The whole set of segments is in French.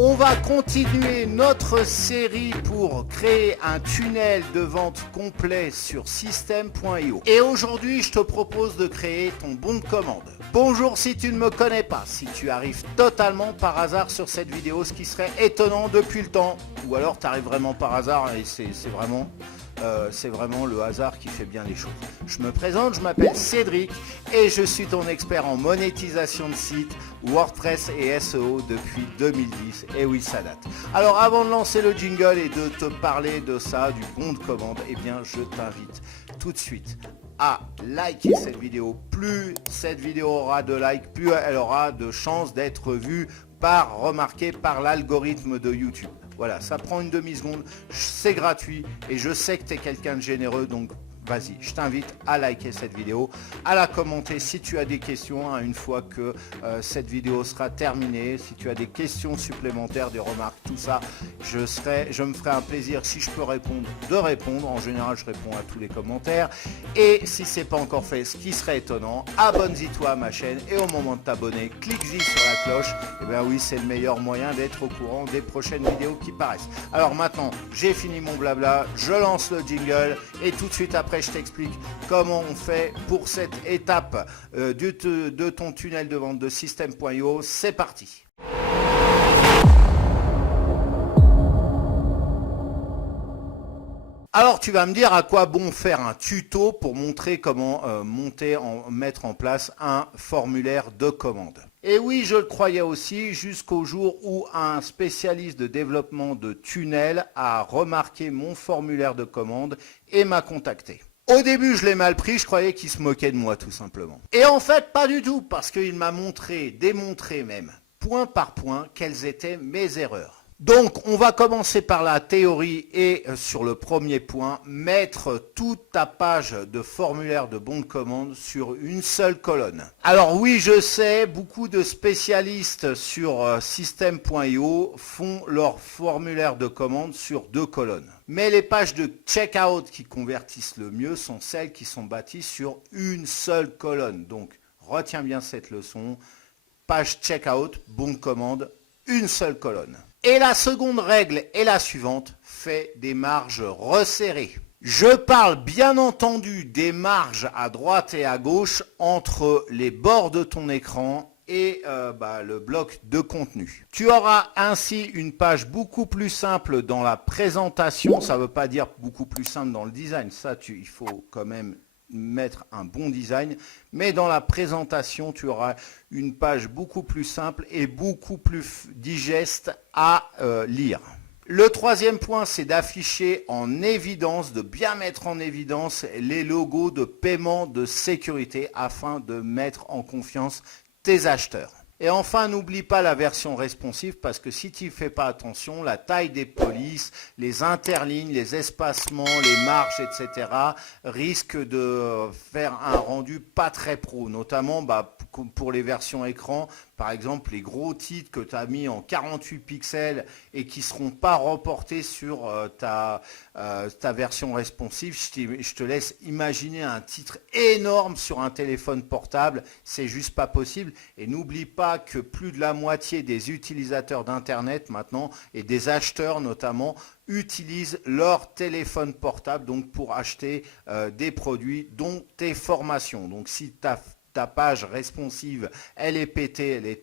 On va continuer notre série pour créer un tunnel de vente complet sur System.io. Et aujourd'hui, je te propose de créer ton bon de commande. Bonjour si tu ne me connais pas, si tu arrives totalement par hasard sur cette vidéo, ce qui serait étonnant depuis le temps, ou alors tu arrives vraiment par hasard et c'est vraiment le hasard qui fait bien les choses. Je me présente, je m'appelle Cédric et je suis ton expert en monétisation de sites, WordPress et SEO depuis 2010. Et oui, ça date. Alors avant de lancer le jingle et de te parler de ça, du bon de commande, eh bien je t'invite tout de suite à liker cette vidéo. Plus cette vidéo aura de likes, plus elle aura de chances d'être vue remarquée par l'algorithme de YouTube. Voilà, ça prend une demi-seconde, c'est gratuit et je sais que tu es quelqu'un de généreux, donc vas-y, je t'invite à liker cette vidéo, à la commenter si tu as des questions, une fois que cette vidéo sera terminée. Si tu as des questions supplémentaires, des remarques, tout ça, je me ferai un plaisir si je peux répondre, de répondre. En général, je réponds à tous les commentaires. Et si ce n'est pas encore fait, ce qui serait étonnant, abonne-toi à ma chaîne et au moment de t'abonner, clique-y sur la cloche. Et bien oui, c'est le meilleur moyen d'être au courant des prochaines vidéos qui paraissent. Alors maintenant, j'ai fini mon blabla, je lance le jingle et tout de suite après, je t'explique comment on fait pour cette étape de ton tunnel de vente de System.io. C'est parti. Alors tu vas me dire à quoi bon faire un tuto pour montrer comment mettre en place un formulaire de commande. Et oui, je le croyais aussi jusqu'au jour où un spécialiste de développement de tunnels a remarqué mon formulaire de commande et m'a contacté. Au début, je l'ai mal pris, je croyais qu'il se moquait de moi tout simplement. Et en fait, pas du tout, parce qu'il m'a démontré même, point par point, quelles étaient mes erreurs. Donc, on va commencer par la théorie et sur le premier point, mettre toute ta page de formulaire de bon de commande sur une seule colonne. Alors oui, je sais, beaucoup de spécialistes sur System.io font leur formulaire de commande sur 2 colonnes. Mais les pages de checkout qui convertissent le mieux sont celles qui sont bâties sur une seule colonne. Donc, retiens bien cette leçon. Page checkout, bon de commande, une seule colonne. Et la seconde règle est la suivante, fais des marges resserrées. Je parle bien entendu des marges à droite et à gauche entre les bords de ton écran et le bloc de contenu. Tu auras ainsi une page beaucoup plus simple dans la présentation, ça ne veut pas dire beaucoup plus simple dans le design, il faut quand même mettre un bon design, mais dans la présentation, tu auras une page beaucoup plus simple et beaucoup plus digeste à lire. Le troisième point, c'est d'afficher en évidence, de bien mettre en évidence les logos de paiement de sécurité afin de mettre en confiance tes acheteurs. Et enfin, n'oublie pas la version responsive parce que si tu ne fais pas attention, la taille des polices, les interlignes, les espacements, les marges, etc. risquent de faire un rendu pas très pro, notamment pour les versions écran. Par exemple, les gros titres que tu as mis en 48 pixels et qui ne seront pas reportés sur ta version responsive, je te laisse imaginer un titre énorme sur un téléphone portable, c'est juste pas possible. Et n'oublie pas que plus de la moitié des utilisateurs d'Internet maintenant et des acheteurs notamment utilisent leur téléphone portable donc pour acheter des produits dont tes formations. Donc si ta page responsive, elle est pétée, elle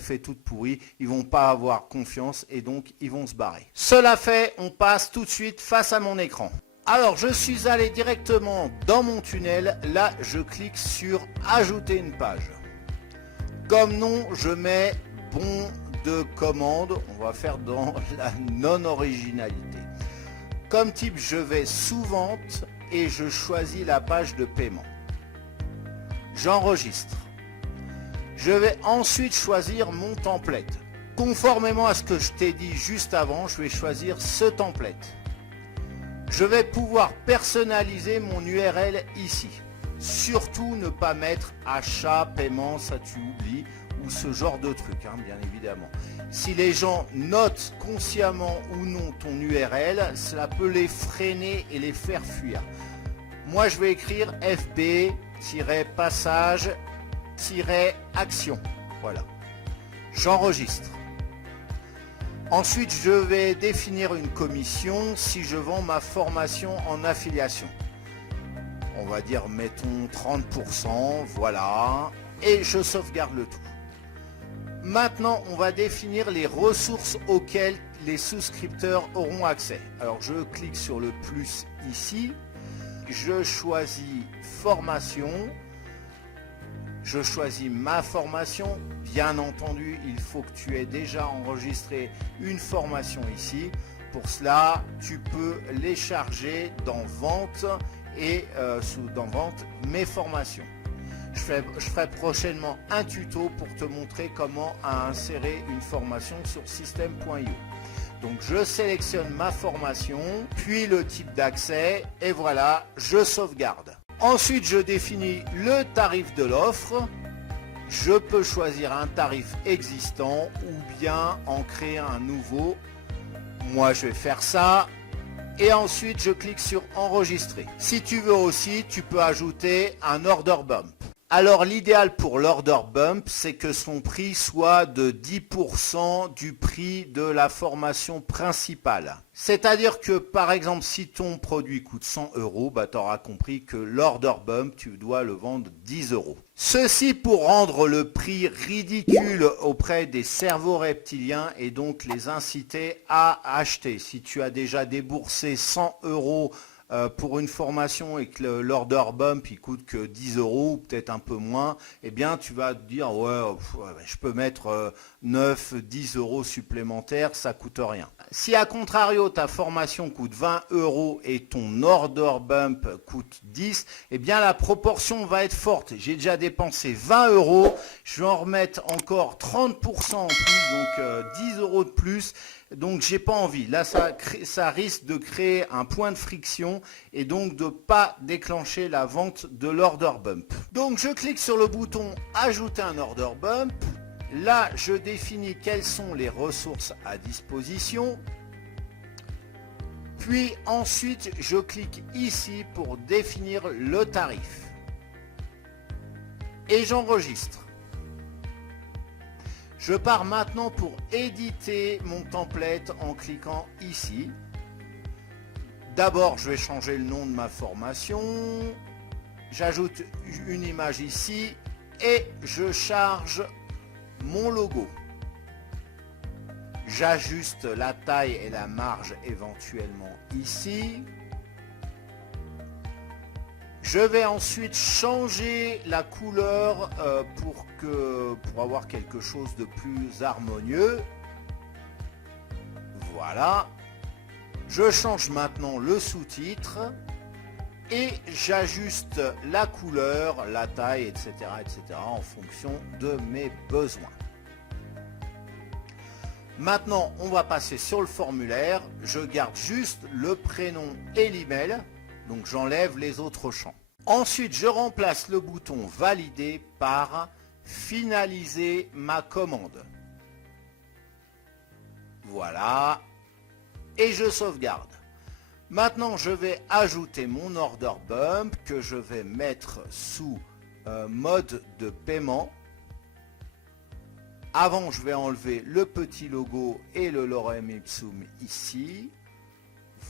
fait toute pourrie, ils vont pas avoir confiance et donc ils vont se barrer. Cela fait, on passe tout de suite face à mon écran. Alors, je suis allé directement dans mon tunnel. Là, je clique sur ajouter une page. Comme nom, je mets bon de commande. On va faire dans la non-originalité. Comme type, je vais sous vente et je choisis la page de paiement. J'enregistre. Je vais ensuite choisir mon template. Conformément à ce que je t'ai dit juste avant, je vais choisir ce template. Je vais pouvoir personnaliser mon URL ici. Surtout ne pas mettre achat, paiement, ça tu oublies, ou ce genre de truc, bien évidemment. Si les gens notent consciemment ou non ton URL, cela peut les freiner et les faire fuir. Moi, je vais écrire fb-passage-action. Voilà. J'enregistre. Ensuite, je vais définir une commission si je vends ma formation en affiliation. On va dire, mettons 30%, voilà, et je sauvegarde le tout. Maintenant, on va définir les ressources auxquelles les souscripteurs auront accès. Alors, je clique sur le plus ici, je choisis formation, je choisis ma formation. Bien entendu, il faut que tu aies déjà enregistré une formation ici. Pour cela, tu peux les charger dans Vente et dans Vente mes formations. Je ferai prochainement un tuto pour te montrer comment insérer une formation sur système.io. Donc je sélectionne ma formation, puis le type d'accès et voilà, je sauvegarde. Ensuite, je définis le tarif de l'offre. Je peux choisir un tarif existant ou bien en créer un nouveau. Moi, je vais faire ça. Et ensuite, je clique sur enregistrer. Si tu veux aussi, tu peux ajouter un order bump. Alors l'idéal pour l'order bump, c'est que son prix soit de 10% du prix de la formation principale. C'est-à-dire que par exemple, si ton produit coûte 100 €, tu auras compris que l'order bump, tu dois le vendre 10 €. Ceci pour rendre le prix ridicule auprès des cerveaux reptiliens et donc les inciter à acheter. Si tu as déjà déboursé 100 € pour une formation et que l'order bump il coûte que 10 € ou peut-être un peu moins, eh bien tu vas te dire ouais, je peux mettre 9-10 € supplémentaires, ça coûte rien. Si à contrario ta formation coûte 20 € et ton order bump coûte 10, eh bien la proportion va être forte. J'ai déjà dépensé 20 €, je vais en remettre encore 30% en plus, donc 10 € de plus. Donc j'ai pas envie. Là ça risque de créer un point de friction et donc de pas déclencher la vente de l'order bump. Donc je clique sur le bouton ajouter un order bump. Là je définis quelles sont les ressources à disposition. Puis ensuite je clique ici pour définir le tarif. Et j'enregistre. Je pars maintenant pour éditer mon template en cliquant ici. D'abord, je vais changer le nom de ma formation. J'ajoute une image ici et je charge mon logo. J'ajuste la taille et la marge éventuellement ici. Je vais ensuite changer la couleur pour avoir quelque chose de plus harmonieux. Voilà. Je change maintenant le sous-titre et j'ajuste la couleur, la taille, etc., en fonction de mes besoins. Maintenant, on va passer sur le formulaire. Je garde juste le prénom et l'email. Donc j'enlève les autres champs. Ensuite, je remplace le bouton valider par finaliser ma commande. Voilà. Et je sauvegarde. Maintenant, je vais ajouter mon order bump que je vais mettre sous mode de paiement. Avant, je vais enlever le petit logo et le lorem ipsum ici.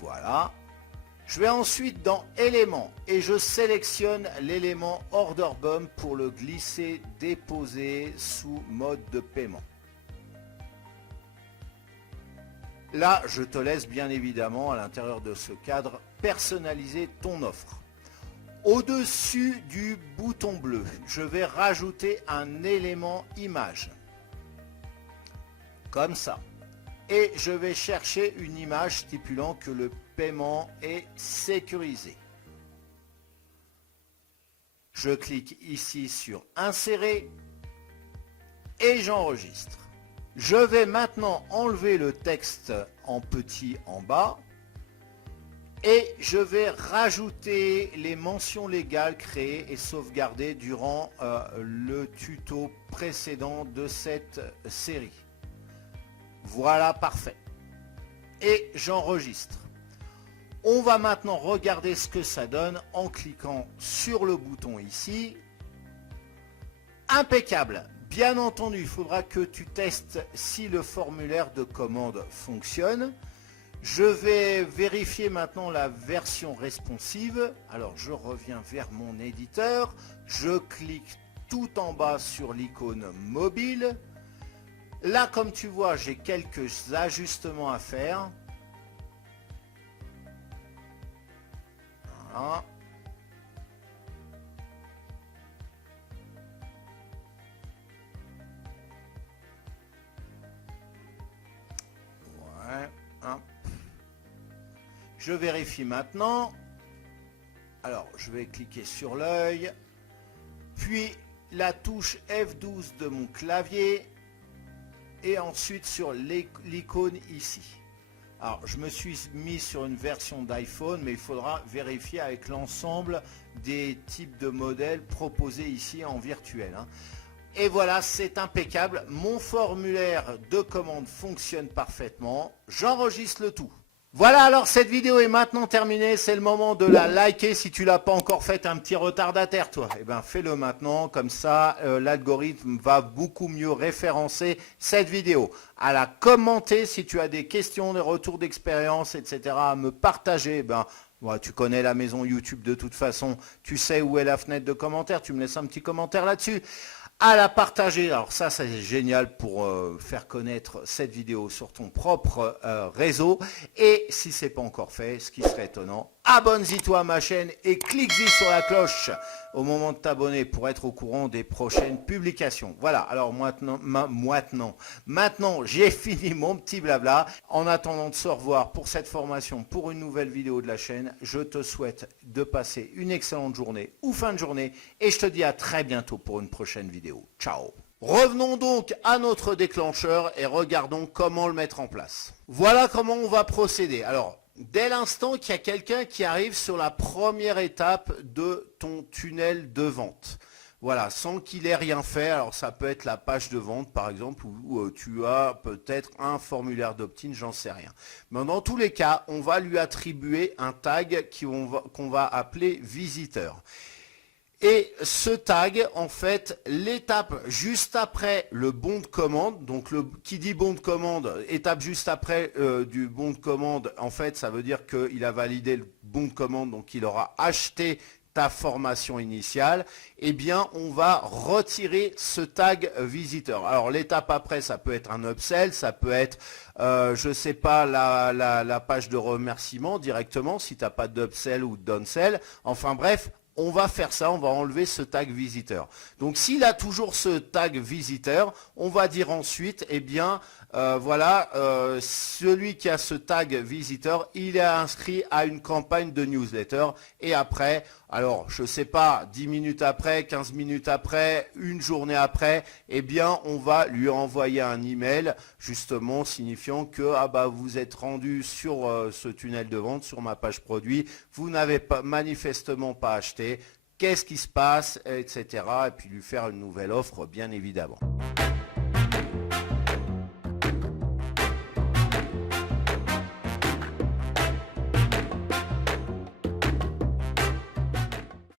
Voilà. Je vais ensuite dans éléments et je sélectionne l'élément order bump pour le glisser, déposer sous mode de paiement. Là, je te laisse bien évidemment à l'intérieur de ce cadre personnaliser ton offre. Au-dessus du bouton bleu, je vais rajouter un élément image. Comme ça. Et je vais chercher une image stipulant que le paiement est sécurisé. Je clique ici sur insérer et j'enregistre. Je vais maintenant enlever le texte en petit en bas et je vais rajouter les mentions légales créées et sauvegardées durant le tuto précédent de cette série. Voilà, parfait. Et j'enregistre. On va maintenant regarder ce que ça donne en cliquant sur le bouton ici. Impeccable. Bien entendu, il faudra que tu testes si le formulaire de commande fonctionne. Je vais vérifier maintenant la version responsive. Alors je reviens vers mon éditeur, je clique tout en bas sur l'icône mobile. Là, comme tu vois, j'ai quelques ajustements à faire. Voilà. Ouais. Hop. Je vérifie maintenant. Alors, je vais cliquer sur l'œil. Puis, la touche F12 de mon clavier. Et ensuite, sur l'icône ici. Alors, je me suis mis sur une version d'iPhone, mais il faudra vérifier avec l'ensemble des types de modèles proposés ici en virtuel. Et voilà, c'est impeccable. Mon formulaire de commande fonctionne parfaitement. J'enregistre le tout. Voilà, alors cette vidéo est maintenant terminée. C'est le moment de la liker. Si tu ne l'as pas encore fait, un petit retardataire, toi. Eh bien, fais-le maintenant. Comme ça, l'algorithme va beaucoup mieux référencer cette vidéo. À la commenter si tu as des questions, des retours d'expérience, etc. à me partager. Tu connais la maison YouTube de toute façon. Tu sais où est la fenêtre de commentaires. Tu me laisses un petit commentaire là-dessus. À la partager, alors ça c'est génial pour faire connaître cette vidéo sur ton propre réseau. Et si ce n'est pas encore fait, ce qui serait étonnant, abonne-toi à ma chaîne et clique-y sur la cloche au moment de t'abonner pour être au courant des prochaines publications. Voilà, alors maintenant j'ai fini mon petit blabla. En attendant de se revoir pour cette formation, pour une nouvelle vidéo de la chaîne, je te souhaite de passer une excellente journée ou fin de journée et je te dis à très bientôt pour une prochaine vidéo. Ciao. Revenons donc à notre déclencheur et regardons comment le mettre en place. Voilà comment on va procéder. Alors, dès l'instant qu'il y a quelqu'un qui arrive sur la première étape de ton tunnel de vente, voilà, sans qu'il ait rien fait, alors ça peut être la page de vente par exemple, où tu as peut-être un formulaire d'opt-in, j'en sais rien. Mais dans tous les cas, on va lui attribuer un tag qu'on va appeler visiteur. Et ce tag, en fait, l'étape juste après le bon de commande, donc qui dit bon de commande, étape juste après du bon de commande, en fait, ça veut dire qu'il a validé le bon de commande, donc il aura acheté ta formation initiale, eh bien, on va retirer ce tag visiteur. Alors, l'étape après, ça peut être un upsell, ça peut être, je ne sais pas, la page de remerciement directement, si tu n'as pas d'upsell ou de downsell. Enfin bref, on va faire ça, on va enlever ce tag visiteur. Donc s'il a toujours ce tag visiteur, on va dire ensuite, eh bien, celui qui a ce tag visiteur, il est inscrit à une campagne de newsletter. Et après, alors je ne sais pas, 10 minutes après, 15 minutes après, une journée après, eh bien, on va lui envoyer un email justement signifiant que vous êtes rendu sur ce tunnel de vente, sur ma page produit, vous n'avez manifestement pas acheté, qu'est-ce qui se passe, etc. Et puis lui faire une nouvelle offre, bien évidemment.